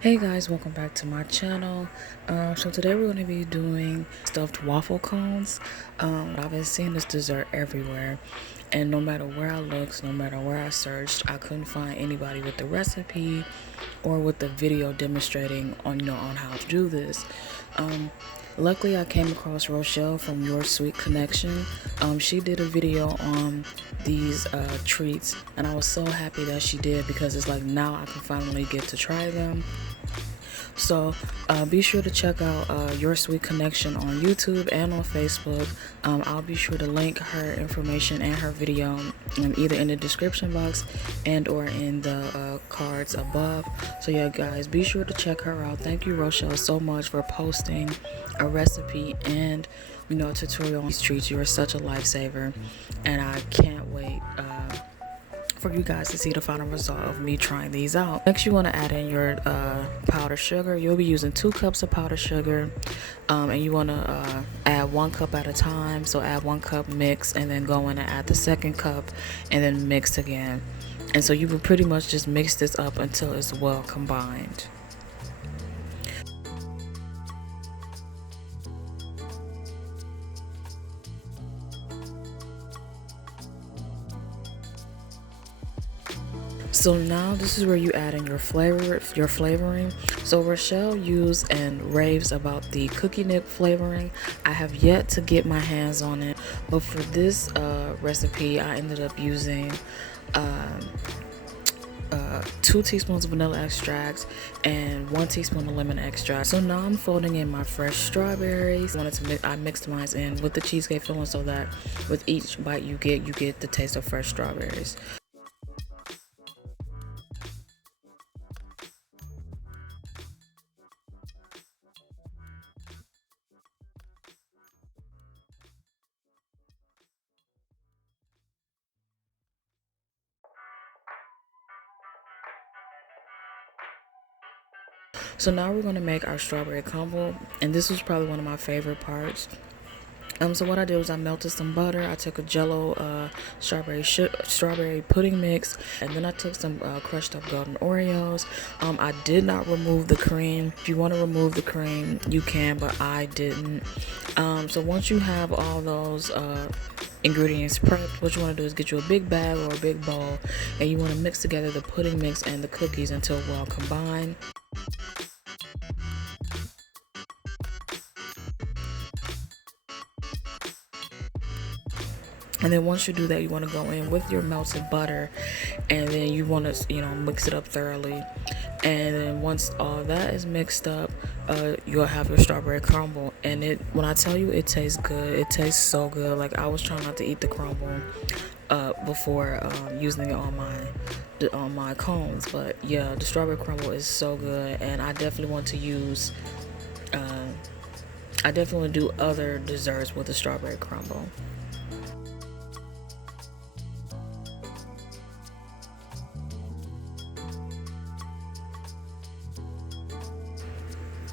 Hey guys, welcome back to my channel. So today we're going to be doing stuffed waffle cones. I've been seeing this dessert everywhere, and no matter where I looked, no matter where I searched, I couldn't find anybody with the recipe or with the video demonstrating on how to do this. Luckily, I came across Rochelle from Your Sweet Connection. She did a video on these treats, and I was so happy that she did because it's like now I can finally get to try them. So be sure to check out Your Sweet Connection on YouTube and on Facebook. I'll be sure to link her information and her video either in the description box and or in the cards above. So yeah guys, be sure to check her out. Thank you Rochelle so much for posting a recipe and a tutorial on these treats. You are such a lifesaver, and I can't wait for you guys to see the final result of me trying these out. Next, you want to add in your powdered sugar. You'll be using 2 cups of powdered sugar, and you want to add 1 cup at a time. So add 1 cup, mix, and then go in and add the 2nd cup, and then mix again. And so you will pretty much just mix this up until it's well combined. So now this is where you add in your flavoring. So Rochelle used and raves about the cookie nib flavoring. I have yet to get my hands on it, but for this recipe I ended up using 2 teaspoons of vanilla extract and 1 teaspoon of lemon extract. So now I'm folding in my fresh strawberries. I mixed mine in with the cheesecake filling so that with each bite you get the taste of fresh strawberries. So now we're going to make our strawberry crumble, and this was probably one of my favorite parts. So what I did was I melted some butter. I took a Jello strawberry pudding mix, and then I took some crushed up golden Oreos. I did not remove the cream. If you want to remove the cream, you can, but I didn't. So once you have all those ingredients prepped, what you want to do is get you a big bag or a big bowl, and you want to mix together the pudding mix and the cookies until well combined. And then once you do that, you want to go in with your melted butter, and then you want to mix it up thoroughly. And then once all that is mixed up, you'll have your strawberry crumble. And when I tell you it tastes good, it tastes so good. Like I was trying not to eat the crumble before using it on my cones, but yeah, the strawberry crumble is so good. And I definitely want to use I definitely want to do other desserts with the strawberry crumble.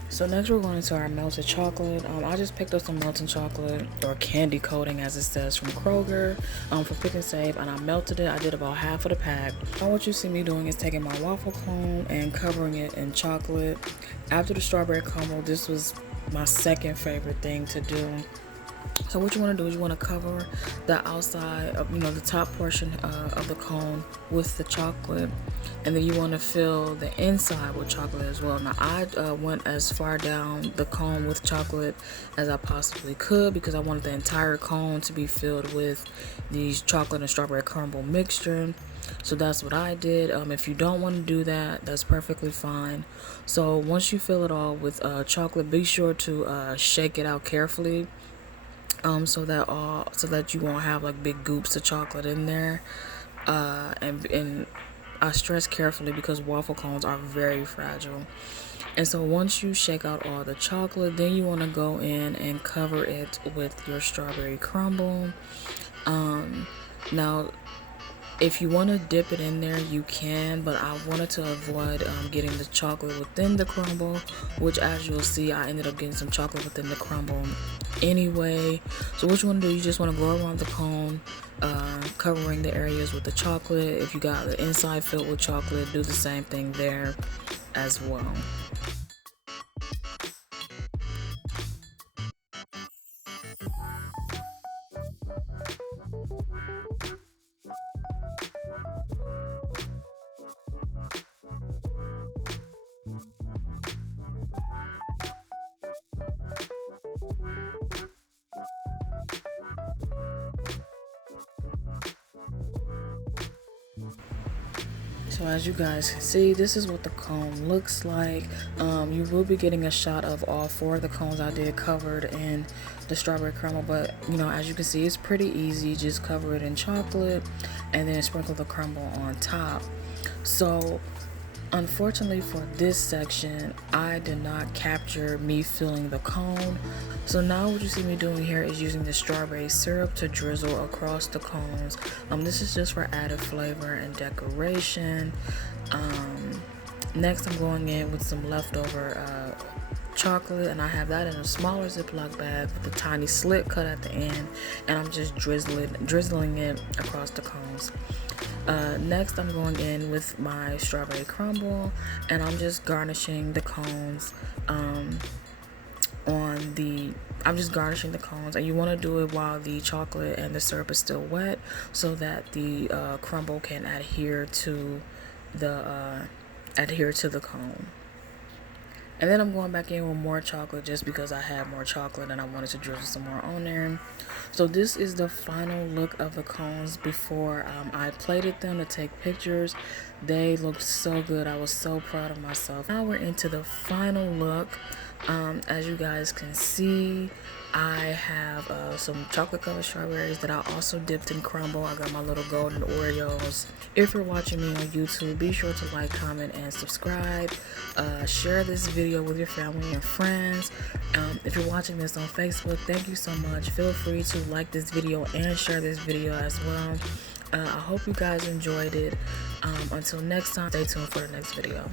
So next we're going into our melted chocolate. I just picked up some melted chocolate, or candy coating as it says, from Kroger for Pick and Save, and I melted it. I did about half of the pack. Now what you see me doing is taking my waffle cone and covering it in chocolate. After the strawberry crumble, this was my second favorite thing to do. So what you want to do is you want to cover the outside of the top portion of the cone with the chocolate, and then you want to fill the inside with chocolate as well. Now I went as far down the cone with chocolate as I possibly could because I wanted the entire cone to be filled with these chocolate and strawberry crumble mixture. So that's what I did. If you don't want to do that, that's perfectly fine. So once you fill it all with chocolate, be sure to shake it out carefully. So that you won't have like big goops of chocolate in there, and I stress carefully because waffle cones are very fragile. And so once you shake out all the chocolate, then you want to go in and cover it with your strawberry crumble. Now if you want to dip it in there, you can, but I wanted to avoid getting the chocolate within the crumble, which as you'll see, I ended up getting some chocolate within the crumble anyway. So what you want to do, you just want to go around the cone, covering the areas with the chocolate. If you got the inside filled with chocolate, do the same thing there as well. So as you guys can see, this is what the cone looks like. You will be getting a shot of all 4 of the cones I did covered in the strawberry crumble, but you know, as you can see, it's pretty easy. Just cover it in chocolate and then sprinkle the crumble on top. So unfortunately for this section, I did not capture me filling the cone. So now what you see me doing here is using the strawberry syrup to drizzle across the cones. This is just for added flavor and decoration. Next I'm going in with some leftover chocolate, and I have that in a smaller Ziploc bag with a tiny slit cut at the end, and I'm just drizzling it across the cones. Next I'm going in with my strawberry crumble, and I'm just garnishing the cones and you want to do it while the chocolate and the syrup is still wet so that the crumble can adhere to the cone. And then I'm going back in with more chocolate just because I had more chocolate and I wanted to drizzle some more on there. So this is the final look of the cones before I plated them to take pictures. They looked so good. I was so proud of myself. Now we're into the final look. As you guys can see, I have some chocolate covered strawberries that I also dipped in crumble. I got my little golden Oreos. If you're watching me on YouTube, be sure to like, comment, and subscribe. Share this video with your family and friends. If you're watching this on Facebook, thank you so much. Feel free to like this video and share this video as well. I hope you guys enjoyed it. Until next time, stay tuned for the next video.